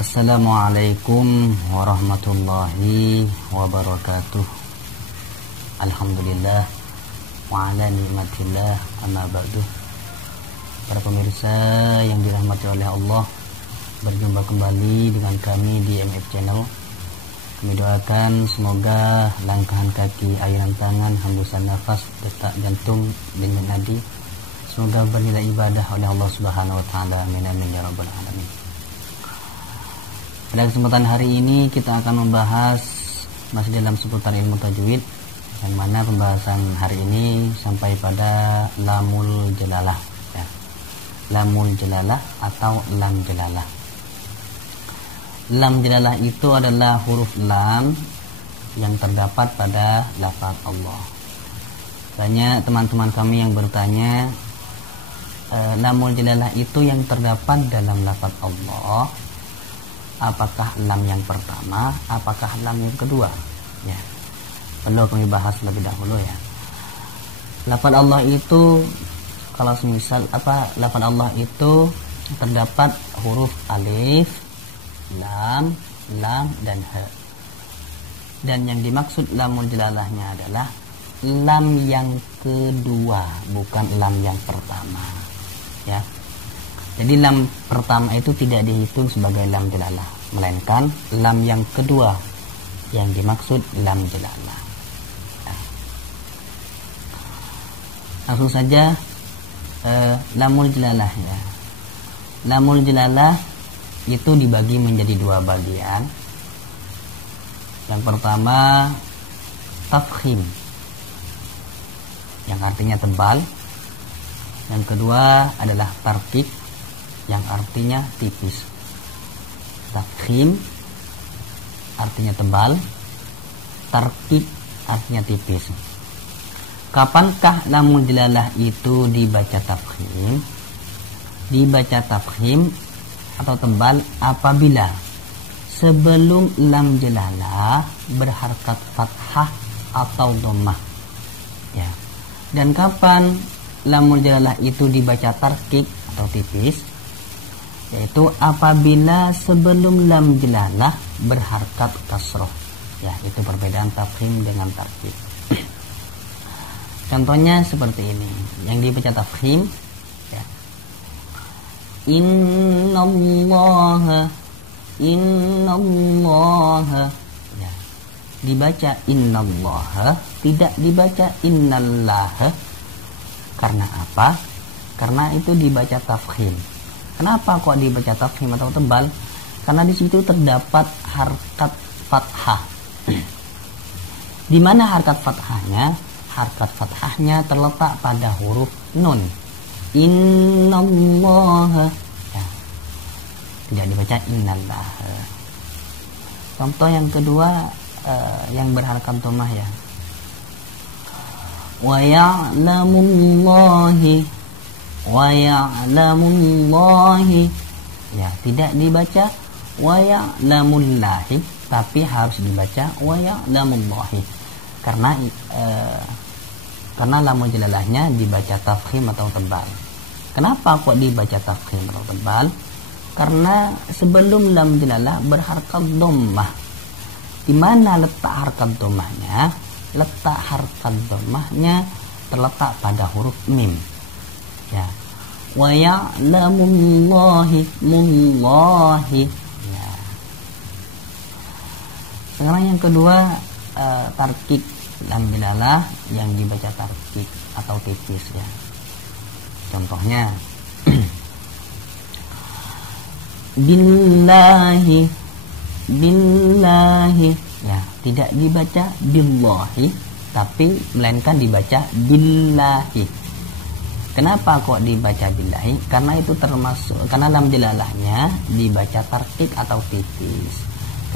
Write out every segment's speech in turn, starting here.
Assalamualaikum warahmatullahi wabarakatuh. Alhamdulillah wa ala ni'matillah amma ba'du. Para pemirsa yang dirahmati oleh Allah, berjumpa kembali dengan kami di MF Channel. Kami doakan semoga langkahan kaki, ayunan tangan, hembusan nafas, detak jantung, denyut nadi semoga bernilai ibadah oleh Allah Subhanahu wa taala. Amin amin ya rabbal alamin. Pada kesempatan hari ini kita akan membahas masih dalam seputar ilmu tajwid, yang mana pembahasan hari ini sampai pada lamul jalalah ya. Lamul jalalah atau lam jalalah. Lam jalalah itu adalah huruf lam yang terdapat pada lafaz Allah. Banyak teman-teman kami yang bertanya, lamul jalalah itu yang terdapat dalam lafaz Allah, apakah lam yang pertama, apakah lam yang kedua? Ya, perlu kami bahas lebih dahulu ya. Lafaz Allah itu, kalau semisal lafaz Allah itu terdapat huruf alif, lam, dan ha. Dan yang dimaksud lamul jalalahnya adalah lam yang kedua, bukan lam yang pertama. Ya. Jadi lam pertama itu tidak dihitung sebagai lam jalalah, melainkan lam yang kedua yang dimaksud lam jalalah. Nah, langsung saja lamul jalalah ya. Lamul jalalah itu dibagi menjadi dua bagian. Yang pertama tafkhim, yang artinya tebal. Yang kedua adalah tarqiq, yang artinya tipis. Tafkhim artinya tebal, tarqiq artinya tipis. Kapankah lamul jalalah itu dibaca tafkhim? Dibaca tafkhim atau tebal apabila sebelum lam jalalah berharkat fathah atau dhammah. Ya. Dan kapan lamul jalalah itu dibaca tarqiq atau tipis? Yaitu apabila sebelum lam jalalah berharkat kasroh. Ya, itu perbedaan tafkhim dengan tarqiq. Contohnya seperti ini. Yang dibaca tafkhim ya. Innallaha ya. Dibaca innallaha, tidak dibaca innallaha. Karena apa? Karena itu dibaca tafkhim. Kenapa kok dibaca tafkhim atau tebal? Karena di situ terdapat harkat fathah. Di mana harkat fathahnya? Harkat fathahnya terletak pada huruf nun. Innallaha. Ya. Tidak dibaca innallaha. Contoh yang kedua yang berharkat dhammah ya. Wa ya'lamullahi, wa ya'lamullahi. Ya, tidak dibaca wa ya'lamullahi, tapi harus dibaca wa ya'lamullahi. Karena lamul jalalahnya dibaca tafkhim atau tebal. Kenapa kok dibaca tafkhim atau tebal? Karena sebelum lam jalalah berharkat dhammah. Di mana letak harkat dhammahnya? Letak harkat dhammahnya terletak pada huruf mim. Ya. Wa ya'lamullahi mullahi. Ya. Sekarang yang kedua tarqiq lam jalalah yang dibaca tarqiq atau tipis ya. Contohnya billahi ya, tidak dibaca billahi, tapi melainkan dibaca billahi. Kenapa kok dibaca billahi? Karena itu karena lam jalalahnya dibaca tarqiq atau tipis.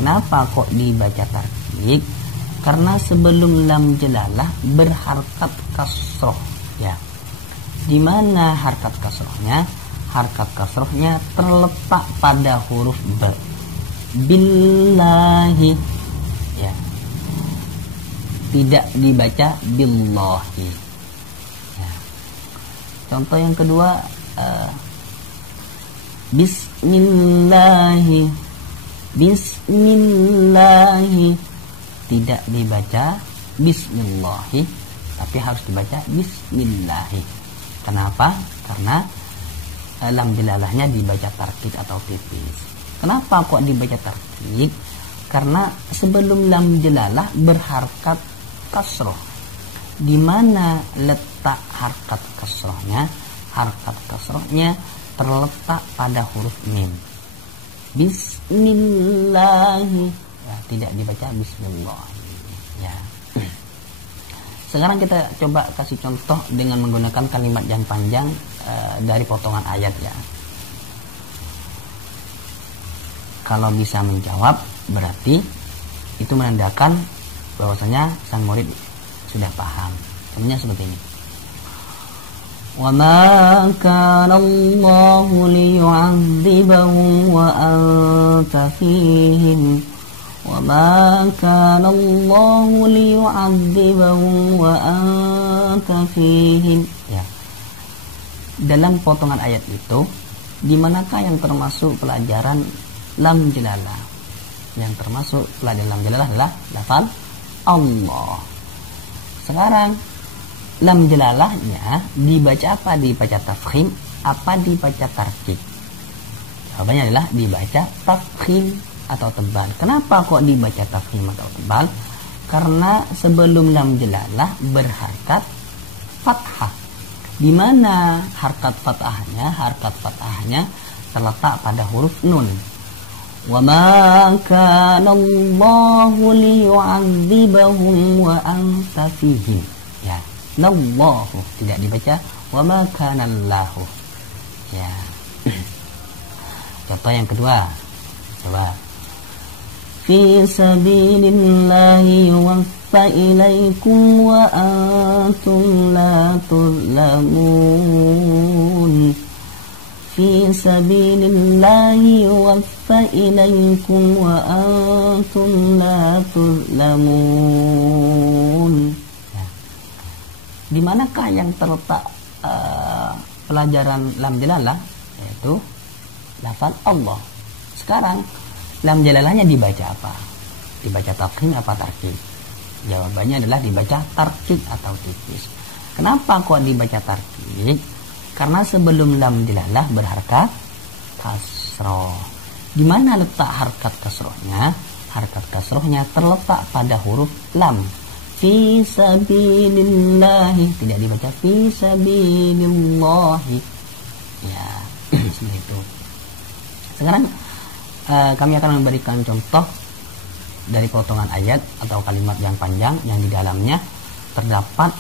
Kenapa kok dibaca tarqiq? Karena sebelum lam jalalah berharkat kasroh ya. Di mana harkat kasrohnya? Harkat kasrohnya terletak pada huruf ba. Billahi ya. Tidak dibaca billahi ya. Contoh yang kedua Bismillahi Bismillahi, tidak dibaca bismillahi, tapi harus dibaca bismillahi. Kenapa? Karena lam jelalahnya dibaca tarkik atau tipis. Kenapa kok dibaca tarkik? Karena sebelum lam jelalah berharkat kasroh. Di mana letak harkat kasrohnya? Harkat kasrohnya terletak pada huruf mim. Bismillahi, ya, tidak dibaca bismillah. Ya. Sekarang kita coba kasih contoh dengan menggunakan kalimat yang panjang dari potongan ayat ya. Kalau bisa menjawab, berarti itu menandakan bahwasanya sang murid sudah paham. Contohnya seperti ini. Wa ma kana Allahu liyu'adzibahum wa anta fihim. Wa ma kana Allahu liyu'adzibahum wa anta fihim. Ya. Dalam potongan ayat itu, di manakah yang termasuk pelajaran lam jalalah? Yang termasuk pelajaran lam jalalah adalah lafal Allah. Sekarang lam jalalahnya dibaca apa? Dibaca tafkhim apa dibaca tarkik? Jawabannya adalah dibaca tafkhim atau tebal. Kenapa kok dibaca tafkhim atau tebal? Karena sebelum lam jalalah berharkat fathah. Di mana harkat fathahnya? Harkat fathahnya terletak pada huruf nun. Wa ma kana Allahu liyu'adzibahum wa anta fihim. Ya, Allahu tidak dibaca wa ma kana Allahu. Ya. Contoh yang kedua. Coba. Fi sabilillahi yuwaffa ilaikum wa antum la tuzlamun. Fi sabilillahi yuwaffa ilaikum wa antum la tuzlamun. Ya. Di manakah yang terletak pelajaran lam jalalah? Yaitu lafal Allah. Sekarang lam jalalahnya dibaca apa? Dibaca tafkhim apa tarkik? Jawabannya adalah dibaca tarkik atau tipis. Kenapa kok dibaca tarkik? Karena sebelum lam jalalah berharkat kasroh. Di mana letak harkat kasrohnya? Harkat kasrohnya terletak pada huruf lam. Fi sabilillahi, tidak dibaca fi sabilillahi. Ya, seperti itu. Sekarang kami akan memberikan contoh dari potongan ayat atau kalimat yang panjang yang di dalamnya terdapat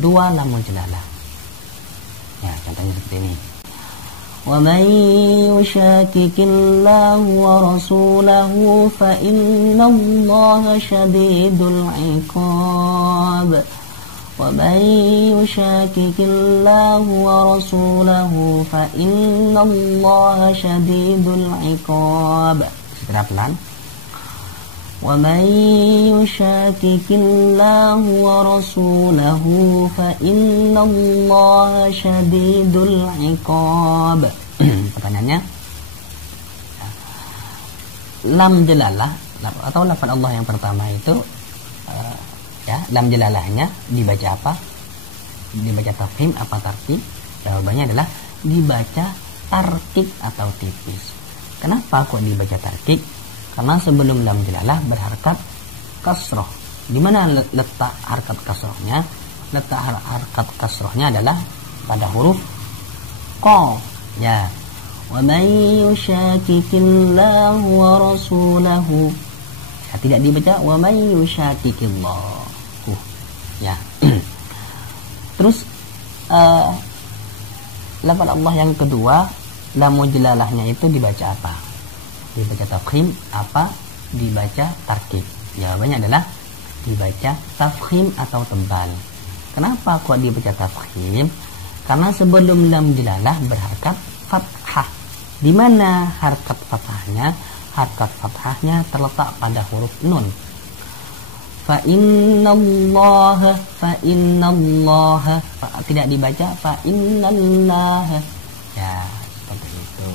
dua lamul jalalah. Ya, contohnya seperti ini. Wa man yushaqiqillahi wa rasulahu fa innallaha syadidul 'iqab. Wa man yushaqiqillahi wa rasulahu fa innallaha syadidul 'iqab. Secara pelan. Wa man yushaqiqillahi wa rasulahu fa innallaha syadidul 'iqab. Pertanyaannya, lam jalalah atau lafaz Allah yang pertama itu ya, lam jalalahnya dibaca apa? Dibaca tafkhim apa tarkik? Jawabannya adalah dibaca tarkik atau tipis. Kenapa kok dibaca tarkik? Karena sebelum lam jalalah berharkat kasroh. Di mana letak harkat kasrohnya? Letak harkat kasrohnya adalah pada huruf qaf. Ya. Wa man yushaqiqillahi wa rasulahu. Ya, tidak dibaca wa man yushaqiqillahu. Ya. Terus lafaz Allah yang kedua, lam jalalahnya itu dibaca apa? Dibaca tafkhim apa dibaca tarkik? Jawabannya adalah dibaca tafkhim atau tebal. Kenapa kok dibaca tafkhim? Karena sebelum lam jalalah berharkat fathah. Di mana harkat fathahnya? Harkat fathahnya terletak pada huruf nun. Fa innallaha tidak dibaca fa innallaha. Ya, seperti itu.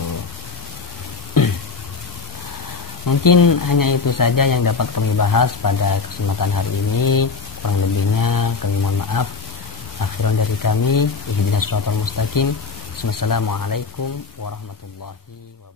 Mungkin hanya itu saja yang dapat kami bahas pada kesempatan hari ini. Kurang lebihnya kami mohon maaf. Akhiran dari kami, ihdinas siratal mustaqim. Wassalamualaikum warahmatullahi wabarakatuh.